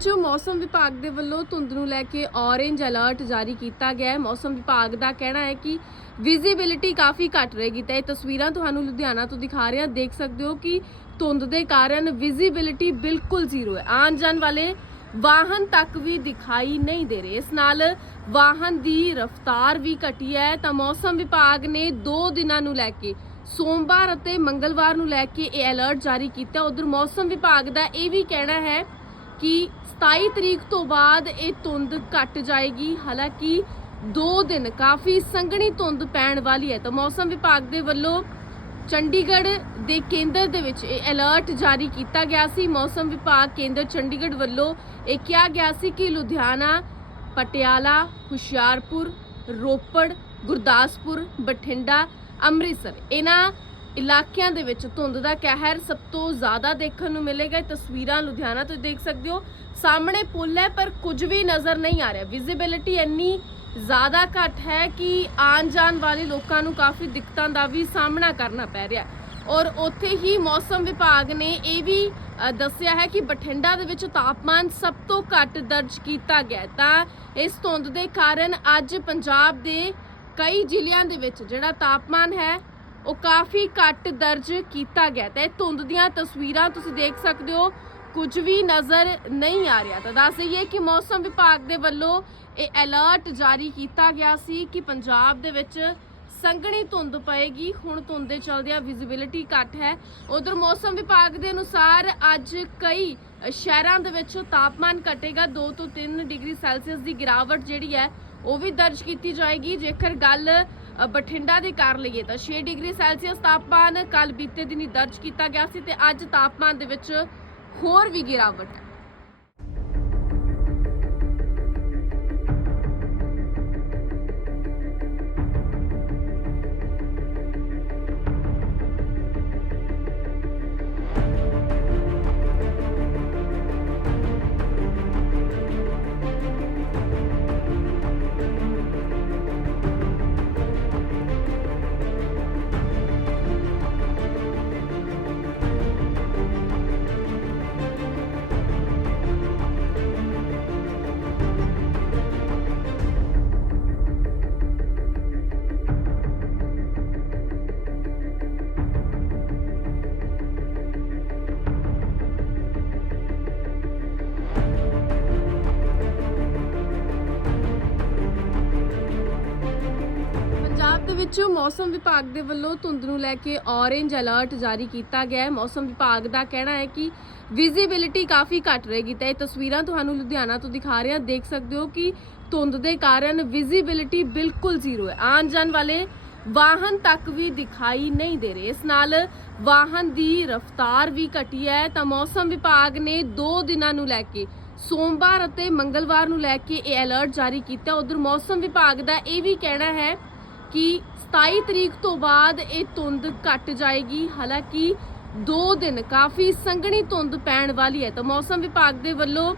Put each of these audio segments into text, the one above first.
ਵਿੱਚ ਮੌਸਮ ਵਿਭਾਗ ਦੇ ਵੱਲੋਂ ਧੁੰਦ ਨੂੰ ਲੈ ਕੇ ਔਰੇਂਜ ਅਲਰਟ ਜਾਰੀ ਕੀਤਾ ਗਿਆ ਹੈ। ਮੌਸਮ ਵਿਭਾਗ ਦਾ ਕਹਿਣਾ ਹੈ ਕਿ ਵਿਜ਼ਿਬਿਲਿਟੀ ਕਾਫੀ ਘੱਟ ਰਹੇਗੀ ਤਾਂ ਇਹ ਤਸਵੀਰਾਂ ਤੁਹਾਨੂੰ ਲੁਧਿਆਣਾ ਤੋਂ ਦਿਖਾ ਰਹੇ ਹਾਂ। ਦੇਖ ਸਕਦੇ ਹੋ ਕਿ ਧੁੰਦ ਦੇ ਕਾਰਨ ਵਿਜ਼ਿਬਿਲਿਟੀ ਬਿਲਕੁਲ ਜ਼ੀਰੋ ਹੈ। ਆਉਣ ਜਾਣ ਵਾਲੇ ਵਾਹਨ ਤੱਕ ਵੀ ਦਿਖਾਈ ਨਹੀਂ ਦੇ ਰਹੇ। ਇਸ ਨਾਲ ਵਾਹਨ ਦੀ ਰਫ਼ਤਾਰ ਵੀ ਘਟੀ ਹੈ। ਤਾਂ ਮੌਸਮ ਵਿਭਾਗ ਨੇ 2 ਦਿਨਾਂ ਨੂੰ ਲੈ ਕੇ, ਸੋਮਵਾਰ ਅਤੇ ਮੰਗਲਵਾਰ ਨੂੰ ਲੈ ਕੇ ਇਹ ਅਲਰਟ ਜਾਰੀ ਕੀਤਾ। ਉਧਰ ਮੌਸਮ ਵਿਭਾਗ ਦਾ ਇਹ ਵੀ ਕਹਿਣਾ ਹੈ ਕਿ 27 ਤਰੀਕ ਤੋਂ ਬਾਅਦ ਇਹ ਧੁੰਦ ਘਟ ਜਾਏਗੀ। ਹਾਲਾਂਕਿ 2 ਦਿਨ ਕਾਫੀ ਸੰਘਣੀ ਧੁੰਦ ਪੈਣ ਵਾਲੀ ਹੈ। ਤਾਂ ਮੌਸਮ ਵਿਭਾਗ ਦੇ ਵੱਲੋਂ ਚੰਡੀਗੜ੍ਹ ਦੇ ਕੇਂਦਰ ਦੇ ਵਿੱਚ ਇਹ ਅਲਰਟ ਜਾਰੀ ਕੀਤਾ ਗਿਆ ਸੀ। ਮੌਸਮ ਵਿਭਾਗ ਕੇਂਦਰ ਚੰਡੀਗੜ੍ਹ ਵੱਲੋਂ ਇਹ ਕਿਹਾ ਗਿਆ ਸੀ ਕਿ ਲੁਧਿਆਣਾ, ਪਟਿਆਲਾ, ਹੁਸ਼ਿਆਰਪੁਰ, ਰੋਪੜ, ਗੁਰਦਾਸਪੁਰ, ਬਠਿੰਡਾ, ਅੰਮ੍ਰਿਤਸਰ ਇਹਨਾਂ ਇਲਾਕਿਆਂ ਦੇ ਵਿੱਚ ਧੁੰਦ ਦਾ ਕਹਿਰ ਸਭ ਤੋਂ ਜ਼ਿਆਦਾ ਦੇਖਣ ਨੂੰ ਮਿਲੇਗਾ। ਤਸਵੀਰਾਂ ਲੁਧਿਆਣਾ ਤੋਂ ਦੇਖ ਸਕਦੇ ਹੋ। ਸਾਹਮਣੇ ਪੁਲ ਹੈ, ਪਰ ਕੁਝ ਵੀ ਨਜ਼ਰ ਨਹੀਂ ਆ ਰਿਹਾ। ਵਿਜ਼ਿਬਿਲਿਟੀ ਇੰਨੀ ਜ਼ਿਆਦਾ ਘੱਟ ਹੈ ਕਿ ਆਉਣ ਜਾਣ ਵਾਲੇ ਲੋਕਾਂ ਨੂੰ ਕਾਫੀ ਦਿੱਕਤਾਂ ਦਾ ਵੀ ਸਾਹਮਣਾ ਕਰਨਾ ਪੈ ਰਿਹਾ ਔਰ ਉੱਥੇ ਹੀ ਮੌਸਮ ਵਿਭਾਗ ਨੇ ਇਹ ਵੀ ਦੱਸਿਆ ਹੈ ਕਿ ਬਠਿੰਡਾ ਦੇ ਵਿੱਚ ਤਾਪਮਾਨ ਸਭ ਤੋਂ ਘੱਟ ਦਰਜ ਕੀਤਾ ਗਿਆ ਤਾਂ ਇਸ ਧੁੰਦ ਦੇ ਕਾਰਨ ਅੱਜ ਪੰਜਾਬ ਦੇ ਕਈ ਜ਼ਿਲ੍ਹਿਆਂ ਦੇ ਵਿੱਚ ਜਿਹੜਾ ਤਾਪਮਾਨ ਹੈ ਉਹ ਕਾਫੀ ਘੱਟ ਦਰਜ ਕੀਤਾ ਗਿਆ ਹੈ। ਤੇ ਇਹ ਧੁੰਦ ਦੀਆਂ ਤਸਵੀਰਾਂ ਤੁਸੀਂ ਦੇਖ ਸਕਦੇ ਹੋ, ਕੁਝ ਵੀ ਨਜ਼ਰ ਨਹੀਂ ਆ ਰਿਹਾ। ਤਾਂ ਦੱਸ ਦਈਏ ਕਿ ਮੌਸਮ ਵਿਭਾਗ ਦੇ ਵੱਲੋਂ ਇਹ ਅਲਰਟ ਜਾਰੀ ਕੀਤਾ ਗਿਆ ਸੀ ਕਿ ਪੰਜਾਬ ਦੇ ਵਿੱਚ ਸੰਘਣੀ ਧੁੰਦ ਪਏਗੀ। ਹੁਣ ਧੁੰਦ ਦੇ ਚਲਦਿਆਂ ਵਿਜ਼ਿਬਿਲਿਟੀ ਘੱਟ ਹੈ। ਉਧਰ ਮੌਸਮ ਵਿਭਾਗ ਦੇ ਅਨੁਸਾਰ ਅੱਜ ਕਈ ਸ਼ਹਿਰਾਂ ਦੇ ਵਿੱਚ ਤਾਪਮਾਨ ਘਟੇਗਾ। 2 ਤੋਂ 3 ਡਿਗਰੀ ਸੈਲਸੀਅਸ ਦੀ ਗਿਰਾਵਟ ਜਿਹੜੀ ਹੈ, ਉਹ ਵੀ ਦਰਜ ਕੀਤੀ ਜਾਏਗੀ। ਜੇਕਰ ਗੱਲ ਬਠਿੰਡਾ ਦੀ ਕਰ ਲਈਏ ਤਾਂ 6 ਡਿਗਰੀ ਸੈਲਸੀਅਸ ਤਾਪਮਾਨ ਕੱਲ ਬੀਤੇ ਦਿਨੀ ਦਰਜ ਕੀਤਾ ਗਿਆ ਸੀ ਤੇ ਅੱਜ ਤਾਪਮਾਨ ਦੇ ਵਿੱਚ ਹੋਰ ਵੀ ਗਿਰਾਵਟ ਹੈ। ਵਿੱਚ ਮੌਸਮ ਵਿਭਾਗ ਦੇ ਵੱਲੋਂ ਧੁੰਦ ਨੂੰ ਲੈ ਕੇ ਔਰੇਂਜ ਅਲਰਟ ਜਾਰੀ ਕੀਤਾ ਗਿਆ ਹੈ। ਮੌਸਮ ਵਿਭਾਗ ਦਾ ਕਹਿਣਾ ਹੈ ਕਿ ਵਿਜ਼ਿਬਿਲਿਟੀ ਕਾਫੀ ਘੱਟ ਰਹੇਗੀ ਤਾਂ ਇਹ ਤਸਵੀਰਾਂ ਤੁਹਾਨੂੰ ਲੁਧਿਆਣਾ ਤੋਂ ਦਿਖਾ ਰਹੇ ਹਾਂ। ਦੇਖ ਸਕਦੇ ਹੋ ਕਿ ਧੁੰਦ ਦੇ ਕਾਰਨ ਵਿਜ਼ਿਬਿਲਿਟੀ ਬਿਲਕੁਲ ਜ਼ੀਰੋ ਹੈ। ਆਉਣ ਜਾਣ ਵਾਲੇ ਵਾਹਨ ਤੱਕ ਵੀ ਦਿਖਾਈ ਨਹੀਂ ਦੇ ਰਹੇ। ਇਸ ਨਾਲ ਵਾਹਨ ਦੀ ਰਫ਼ਤਾਰ ਵੀ ਘਟੀ ਹੈ ਤਾਂ ਮੌਸਮ ਵਿਭਾਗ ਨੇ 2 ਦਿਨਾਂ ਨੂੰ ਲੈ ਕੇ, ਸੋਮਵਾਰ ਅਤੇ ਮੰਗਲਵਾਰ ਨੂੰ ਲੈ ਕੇ ਇਹ ਅਲਰਟ ਜਾਰੀ ਕੀਤਾ। ਉਧਰ ਮੌਸਮ ਵਿਭਾਗ ਦਾ ਇਹ ਵੀ ਕਹਿਣਾ ਹੈ ਕਿ 27 ਤਰੀਕ ਤੋਂ ਬਾਅਦ ਇਹ ਧੁੰਦ ਘਟ ਜਾਏਗੀ। ਹਾਲਾਂਕਿ 2 ਦਿਨ ਕਾਫੀ ਸੰਘਣੀ ਧੁੰਦ ਪੈਣ ਵਾਲੀ ਹੈ। ਤਾਂ ਮੌਸਮ ਵਿਭਾਗ ਦੇ ਵੱਲੋਂ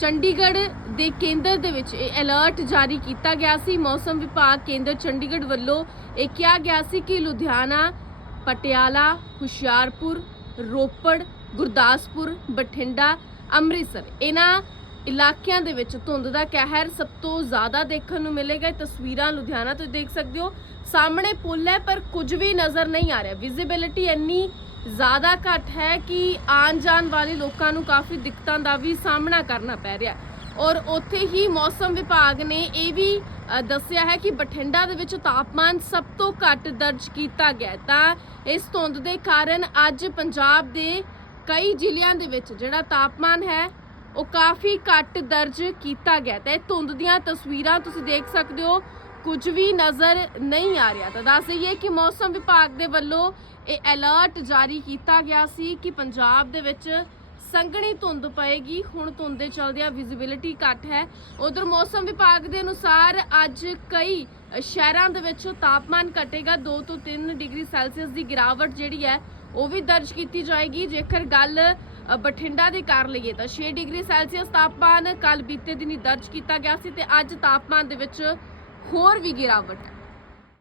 ਚੰਡੀਗੜ੍ਹ ਦੇ ਕੇਂਦਰ ਦੇ ਵਿੱਚ ਇਹ ਅਲਰਟ ਜਾਰੀ ਕੀਤਾ ਗਿਆ ਸੀ। ਮੌਸਮ ਵਿਭਾਗ ਕੇਂਦਰ ਚੰਡੀਗੜ੍ਹ ਵੱਲੋਂ ਇਹ ਕਿਹਾ ਗਿਆ ਸੀ ਕਿ ਲੁਧਿਆਣਾ, ਪਟਿਆਲਾ, ਹੁਸ਼ਿਆਰਪੁਰ, ਰੋਪੜ, ਗੁਰਦਾਸਪੁਰ, ਬਠਿੰਡਾ, ਅੰਮ੍ਰਿਤਸਰ ਇਹਨਾਂ ਇਲਾਕਿਆਂ ਦੇ ਵਿੱਚ ਧੁੰਦ ਦਾ ਕਹਿਰ ਸਭ ਤੋਂ ਜ਼ਿਆਦਾ ਦੇਖਣ ਨੂੰ ਮਿਲੇਗਾ। ਤਸਵੀਰਾਂ ਲੁਧਿਆਣਾ ਤੋਂ ਦੇਖ ਸਕਦੇ ਹੋ। ਸਾਹਮਣੇ ਪੁਲ ਹੈ, ਪਰ ਕੁਝ ਵੀ ਨਜ਼ਰ ਨਹੀਂ ਆ ਰਿਹਾ। ਵਿਜ਼ਿਬਿਲਿਟੀ ਇੰਨੀ ਜ਼ਿਆਦਾ ਘੱਟ ਹੈ ਕਿ ਆਉਣ ਜਾਣ ਵਾਲੇ ਲੋਕਾਂ ਨੂੰ ਕਾਫੀ ਦਿੱਕਤਾਂ ਦਾ ਵੀ ਸਾਹਮਣਾ ਕਰਨਾ ਪੈ ਰਿਹਾ। ਔਰ ਉੱਥੇ ਹੀ ਮੌਸਮ ਵਿਭਾਗ ਨੇ ਇਹ ਵੀ ਦੱਸਿਆ ਹੈ ਕਿ ਬਠਿੰਡਾ ਦੇ ਵਿੱਚ ਤਾਪਮਾਨ ਸਭ ਤੋਂ ਘੱਟ ਦਰਜ ਕੀਤਾ ਗਿਆ ਤਾਂ ਇਸ ਧੁੰਦ ਦੇ ਕਾਰਨ ਅੱਜ ਪੰਜਾਬ ਦੇ ਕਈ ਜ਼ਿਲ੍ਹਿਆਂ ਦੇ ਵਿੱਚ ਜਿਹੜਾ ਤਾਪਮਾਨ ਹੈ ਉਹ ਕਾਫੀ ਘੱਟ ਦਰਜ ਕੀਤਾ ਗਿਆ ਤੇ ਧੁੰਦ ਦੀਆਂ ਤਸਵੀਰਾਂ ਤੁਸੀਂ ਦੇਖ ਸਕਦੇ ਹੋ, ਕੁਝ ਵੀ ਨਜ਼ਰ ਨਹੀਂ ਆ ਰਿਹਾ। ਤਾਂ ਦੱਸ ਦਈਏ ਕਿ ਮੌਸਮ ਵਿਭਾਗ ਦੇ ਵੱਲੋਂ ਇਹ ਅਲਰਟ ਜਾਰੀ ਕੀਤਾ ਗਿਆ ਸੀ ਕਿ ਪੰਜਾਬ ਦੇ ਵਿੱਚ ਸੰਘਣੀ ਧੁੰਦ ਪਏਗੀ। ਹੁਣ ਧੁੰਦ ਦੇ ਚਲਦਿਆਂ ਵਿਜ਼ਿਬਿਲਿਟੀ ਘੱਟ ਹੈ। ਉਧਰ ਮੌਸਮ ਵਿਭਾਗ ਦੇ ਅਨੁਸਾਰ ਅੱਜ ਕਈ ਸ਼ਹਿਰਾਂ ਦੇ ਵਿੱਚ ਤਾਪਮਾਨ ਘਟੇਗਾ। 2 ਤੋਂ 3 ਡਿਗਰੀ ਸੈਲਸੀਅਸ ਦੀ ਗਿਰਾਵਟ ਜਿਹੜੀ ਹੈ, ਉਹ ਵੀ ਦਰਜ ਕੀਤੀ ਜਾਏਗੀ। ਜੇਕਰ ਗੱਲ ਬਠਿੰਡਾ ਦੀ ਕਰ ਲਈਏ ਤਾਂ 6 ਡਿਗਰੀ ਸੈਲਸੀਅਸ ਤਾਪਮਾਨ ਕੱਲ ਬੀਤੇ ਦਿਨੀ ਦਰਜ ਕੀਤਾ ਗਿਆ ਸੀ ਤੇ ਅੱਜ ਤਾਪਮਾਨ ਦੇ ਵਿੱਚ ਹੋਰ ਵੀ ਗਿਰਾਵਟ ਹੈ